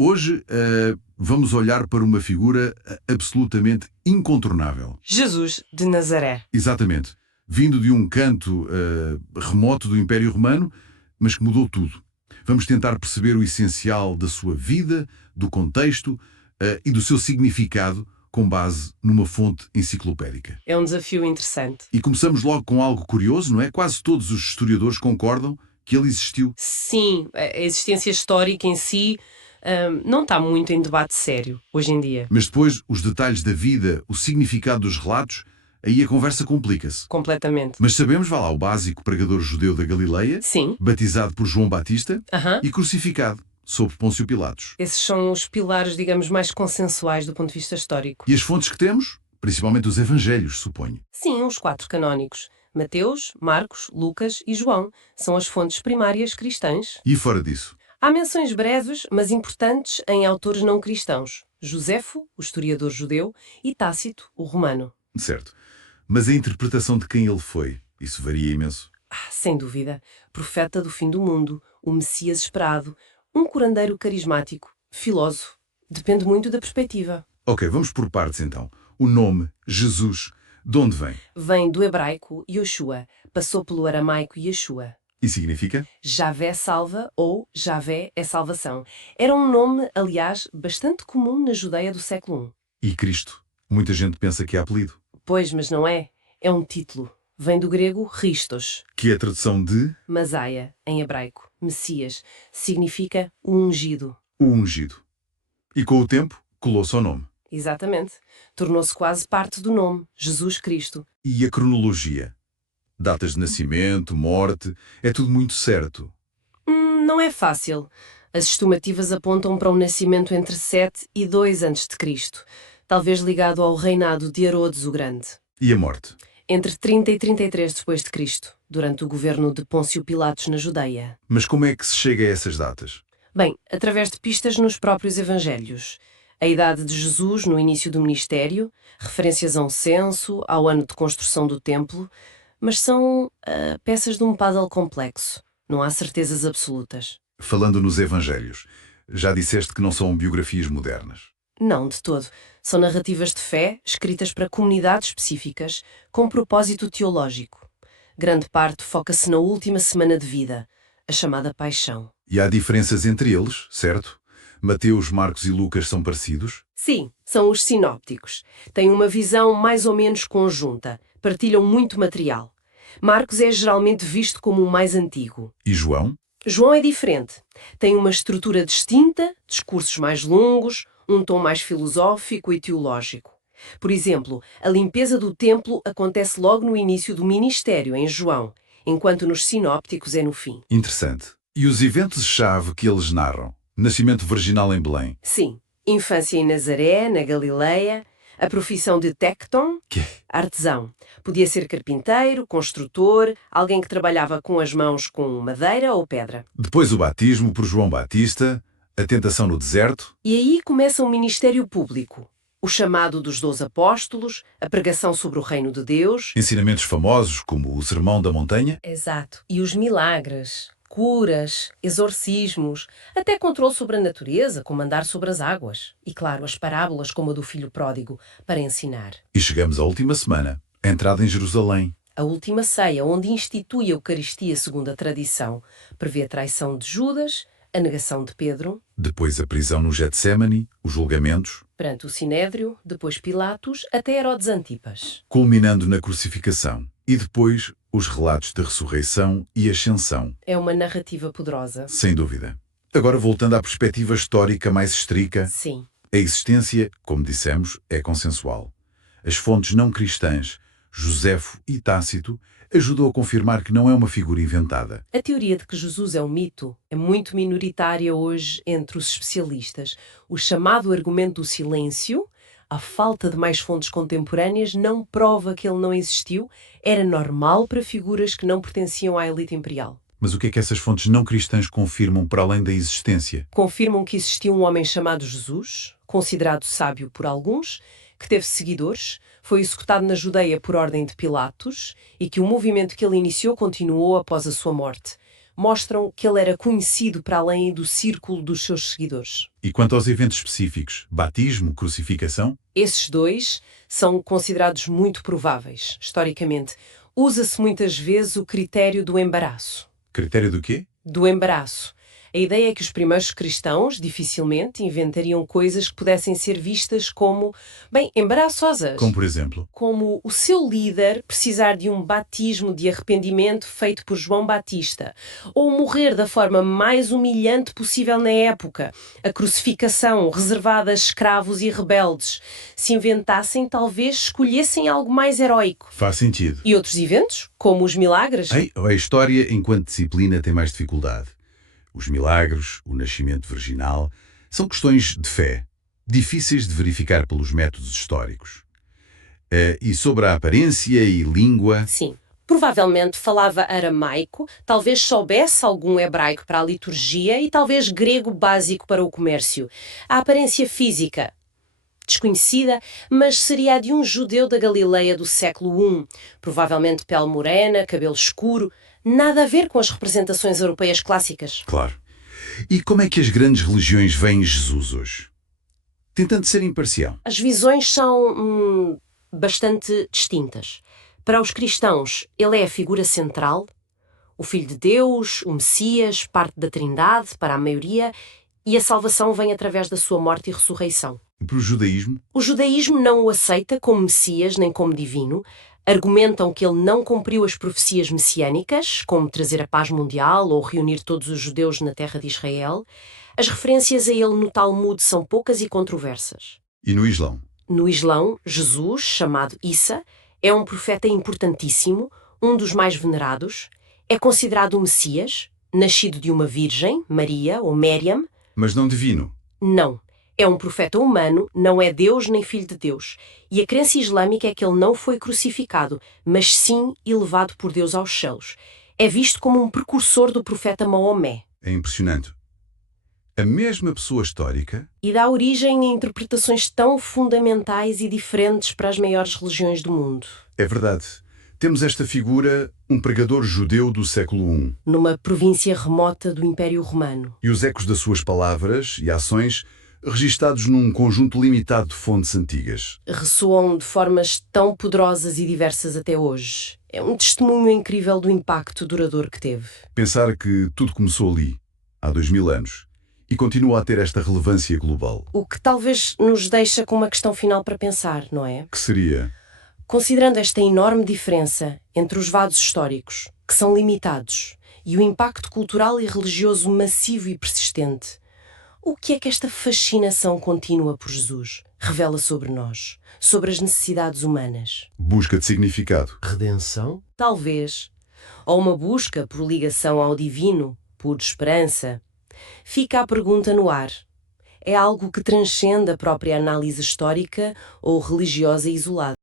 Hoje vamos olhar para uma figura absolutamente incontornável. Jesus de Nazaré. Exatamente. Vindo de um canto remoto do Império Romano, mas que mudou tudo. Vamos tentar perceber o essencial da sua vida, do contexto e do seu significado com base numa fonte enciclopédica. É um desafio interessante. E começamos logo com algo curioso, não é? Quase todos os historiadores concordam que ele existiu. Sim, a existência histórica em si não está muito em debate sério hoje em dia. Mas depois, os detalhes da vida, o significado dos relatos, aí a conversa complica-se. Completamente. Mas sabemos, vá lá, o básico pregador judeu da Galileia, Sim. batizado por João Batista Aham. e crucificado sob Pôncio Pilatos. Esses são os pilares, digamos, mais consensuais do ponto de vista histórico. E as fontes que temos? Principalmente os evangelhos, suponho. Sim, os 4 canónicos. Mateus, Marcos, Lucas e João são as fontes primárias cristãs. E fora disso? Há menções breves, mas importantes, em autores não cristãos. Joséfo, o historiador judeu, e Tácito, o romano. Certo. Mas a interpretação de quem ele foi, isso varia imenso. Sem dúvida. Profeta do fim do mundo, o Messias esperado, um curandeiro carismático, filósofo. Depende muito da perspectiva. Ok, vamos por partes então. O nome, Jesus, de onde vem? Vem do hebraico Yoshua, passou pelo aramaico Yeshua. E significa? Javé salva ou Javé é salvação. Era um nome, aliás, bastante comum na Judeia do século I. E Cristo. Muita gente pensa que é apelido. Pois, mas não é. É um título. Vem do grego Christos, Que é a tradução de Masaia, em hebraico. Messias. Significa o ungido. o ungido. E com o tempo, colou-se ao nome. Exatamente. Tornou-se quase parte do nome, Jesus Cristo. E a cronologia? Datas de nascimento, morte, é tudo muito certo. Não é fácil. As estimativas apontam para um nascimento entre 7 e 2 a.C., talvez ligado ao reinado de Herodes o Grande. E a morte? Entre 30 e 33 depois de Cristo, durante o governo de Pôncio Pilatos na Judeia. Mas como é que se chega a essas datas? Bem, através de pistas nos próprios evangelhos. A idade de Jesus no início do ministério, referências a um censo, ao ano de construção do templo, mas são peças de um puzzle complexo. Não há certezas absolutas. Falando nos evangelhos, já disseste que não são biografias modernas. Não, de todo. São narrativas de fé, escritas para comunidades específicas, com propósito teológico. Grande parte foca-se na última semana de vida, a chamada paixão. E há diferenças entre eles, certo? Mateus, Marcos e Lucas são parecidos? Sim, são os sinópticos. Têm uma visão mais ou menos conjunta, partilham muito material. Marcos é geralmente visto como o mais antigo. E João? João é diferente. Tem uma estrutura distinta, discursos mais longos, um tom mais filosófico e teológico. Por exemplo, a limpeza do templo acontece logo no início do ministério, em João, enquanto nos sinópticos é no fim. Interessante. E os eventos-chave que eles narram? Nascimento virginal em Belém. Sim, infância em Nazaré, na Galileia, a profissão de tecton, Que? artesão. Podia ser carpinteiro, construtor, alguém que trabalhava com as mãos com madeira ou pedra. Depois o batismo por João Batista, a tentação no deserto. E aí começa um ministério público. O chamado dos 12 apóstolos, a pregação sobre o reino de Deus. Ensinamentos famosos como o Sermão da Montanha. Exato. E os milagres, curas, exorcismos, até controle sobre a natureza, como andar sobre as águas. E claro, as parábolas como a do filho pródigo, para ensinar. E chegamos à última semana, a entrada em Jerusalém. A última ceia, onde institui a Eucaristia segundo a tradição, prevê a traição de Judas, a negação de Pedro, Depois a prisão no Getsémani, os julgamentos, perante o Sinédrio, depois Pilatos, até Herodes Antipas. culminando na crucificação. E depois os relatos de ressurreição e ascensão. É uma narrativa poderosa. Sem dúvida. Agora voltando à perspectiva histórica mais estricta, Sim. a existência, como dissemos, é consensual. As fontes não cristãs, Joséfo e Tácito, ajudou a confirmar que não é uma figura inventada. A teoria de que Jesus é um mito é muito minoritária hoje entre os especialistas. O chamado argumento do silêncio, a falta de mais fontes contemporâneas, não prova que ele não existiu, era normal para figuras que não pertenciam à elite imperial. Mas o que é que essas fontes não cristãs confirmam para além da existência? Confirmam que existiu um homem chamado Jesus, considerado sábio por alguns, que teve seguidores, foi executado na Judeia por ordem de Pilatos e que o movimento que ele iniciou continuou após a sua morte. mostram que ele era conhecido para além do círculo dos seus seguidores. E quanto aos eventos específicos, batismo, crucificação? Esses dois são considerados muito prováveis, historicamente. Usa-se muitas vezes o critério do embaraço. Critério do quê? Do embaraço. A ideia é que os primeiros cristãos dificilmente inventariam coisas que pudessem ser vistas como, bem, embaraçosas. Como por exemplo? Como o seu líder precisar de um batismo de arrependimento feito por João Batista, ou morrer da forma mais humilhante possível na época, a crucificação reservada a escravos e rebeldes. Se inventassem, talvez escolhessem algo mais heróico. Faz sentido. E outros eventos, como os milagres? A história, enquanto disciplina, tem mais dificuldade. Os milagres, o nascimento virginal, são questões de fé, difíceis de verificar pelos métodos históricos. E sobre a aparência e língua... Sim. Provavelmente falava aramaico, talvez soubesse algum hebraico para a liturgia e talvez grego básico para o comércio. A aparência física, desconhecida, mas seria a de um judeu da Galileia do século I, provavelmente pele morena, cabelo escuro, nada a ver com as representações europeias clássicas. Claro. E como é que as grandes religiões veem Jesus hoje? Tentando ser imparcial. As visões são bastante distintas. Para os cristãos, ele é a figura central, o Filho de Deus, o Messias, parte da Trindade para a maioria, e a salvação vem através da sua morte e ressurreição. E para o judaísmo? O judaísmo não o aceita como Messias nem como divino. Argumentam que ele não cumpriu as profecias messiânicas, como trazer a paz mundial ou reunir todos os judeus na terra de Israel. As referências a ele no Talmud são poucas e controversas. E no Islão? No Islão, Jesus, chamado Isa, é um profeta importantíssimo, um dos mais venerados. É considerado o Messias, nascido de uma virgem, Maria ou Mériam. Mas não divino? Não. É um profeta humano, não é Deus nem filho de Deus. E a crença islâmica é que ele não foi crucificado, mas sim elevado por Deus aos céus. É visto como um precursor do profeta Maomé. É impressionante. A mesma pessoa histórica... E dá origem a interpretações tão fundamentais e diferentes para as maiores religiões do mundo. É verdade. Temos esta figura, um pregador judeu do século I. Numa província remota do Império Romano. E os ecos das suas palavras e ações registados num conjunto limitado de fontes antigas. Ressoam de formas tão poderosas e diversas até hoje. É um testemunho incrível do impacto duradouro que teve. Pensar que tudo começou ali, há 2000 anos, e continua a ter esta relevância global. O que talvez nos deixa com uma questão final para pensar, não é? Que seria? Considerando esta enorme diferença entre os vasos históricos, que são limitados, e o impacto cultural e religioso massivo e persistente, o que é que esta fascinação contínua por Jesus revela sobre nós, sobre as necessidades humanas? Busca de significado. Redenção? Talvez. Ou uma busca por ligação ao divino, por esperança. Fica a pergunta no ar. É algo que transcende a própria análise histórica ou religiosa isolada.